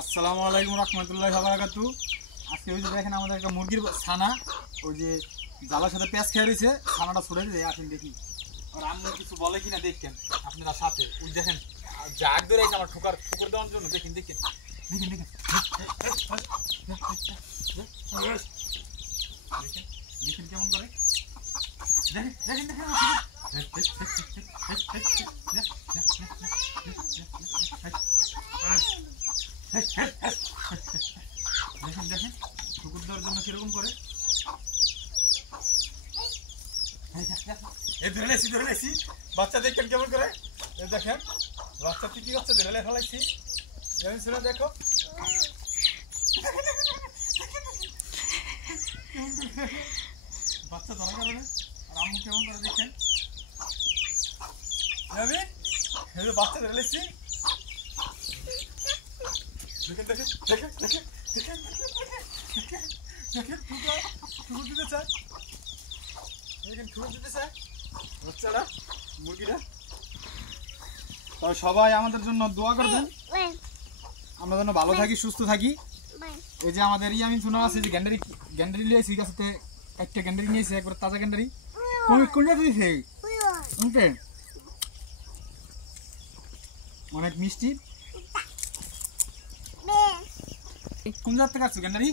আসসালামু আলাইকুম রহমতুল্লাহি ওয়া বারাকাতু। আজকে ওই যে দেখেন আমাদের একটা মুরগির ছানা ওই যে জালার সাথে পেঁয়াজ খেয়ে রয়েছে, ছানাটা ছুড়ে দিয়ে আসেন দেখি আর আম্মু কিছু বলে কিনা দেখেন আপনারা সাথে। ওই দেখেন জাগ ধরে আছে আমার ঠোকর দেওয়ার জন্য, দেখেন দেখেন দেখেন দেখেন দেখেন কেমন করে, দেখেন দেখেন দেখেন দেখেন দেখেন ঠুকুর দেওয়ার জন্য কিরকম করে। ধরে লেছি বাচ্চা দেখেন কেমন করে, দেখেন বাচ্চা কি হচ্ছে ধরে ফেলাইছি। দেখো বাচ্চা ধরা কারণে আর আম্মু কেমন করে দেখেন, বাচ্চা ধরে লেছি। দেখেন দেখেন দেখেন দেখেন দেখেন দেখেন ঠুকুর দিতে চায়, দেখেন ঠুকুর দিতে চায় বাচ্চারা মুরগিটা। তবে সবাই আমাদের জন্য দোয়া করবেন, আমরা যেন ভালো থাকি সুস্থ থাকি। এই যে আমাদের ইয়ামিন সোনা আছে যে গ্যান্ডারি লিয়েছি গাছতে, একটা গ্যান্ডারি নিয়েছে একবার তাজা গ্যান্ডারি। কোনটা দিয়েছে অনেক মিষ্টি। কোন জায়গা থেকে আসছো গ্যান্ডারি?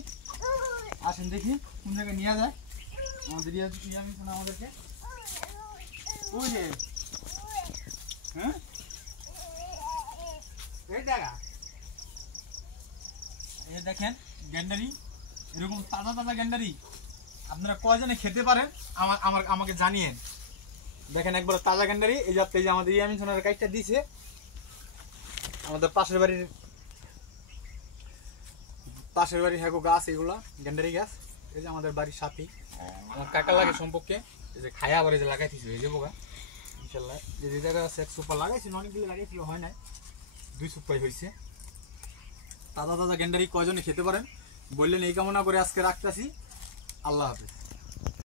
আসেন দেখি কোন জায়গায় নিয়ে যায় আমাদের ইয়ামিন সোনা আমাদেরকে। ওই যে হ্যাঁ এই জায়গা এই দেখেন গ্যান্ডারি, এরকম তাজা তাজা গ্যান্ডারি আপনারা কয়জনে খেতে পারেন আমাকে জানিয়েন। দেখেন একবার তাজা গ্যান্ডারি এই যে আমাদের ইয়ামিন সোনার কাইটটা দিছে আমাদের পাশের বাড়ির হ্যাগো গাছ, এগুলা গ্যান্ডারি গাছ। এই যে আমাদের বাড়ির সাথে আমার কাকা লাগে সম্পর্কে, এই যে খায়া আবার এই যে লাগাইতেছিল এই যে বোকা ইনশাল্লাহ। যে জায়গা আছে এক সুপার লাগাইছিল, অনেকগুলো লাগাইছিল হয় নাই, 2 সুপাই হয়েছে। তাজা তাজা গ্যান্ডারি কয়জনে খেতে পারেন বললেন, এই কামনা করে আজকে রাখতেছি। আল্লাহ হাফেজ।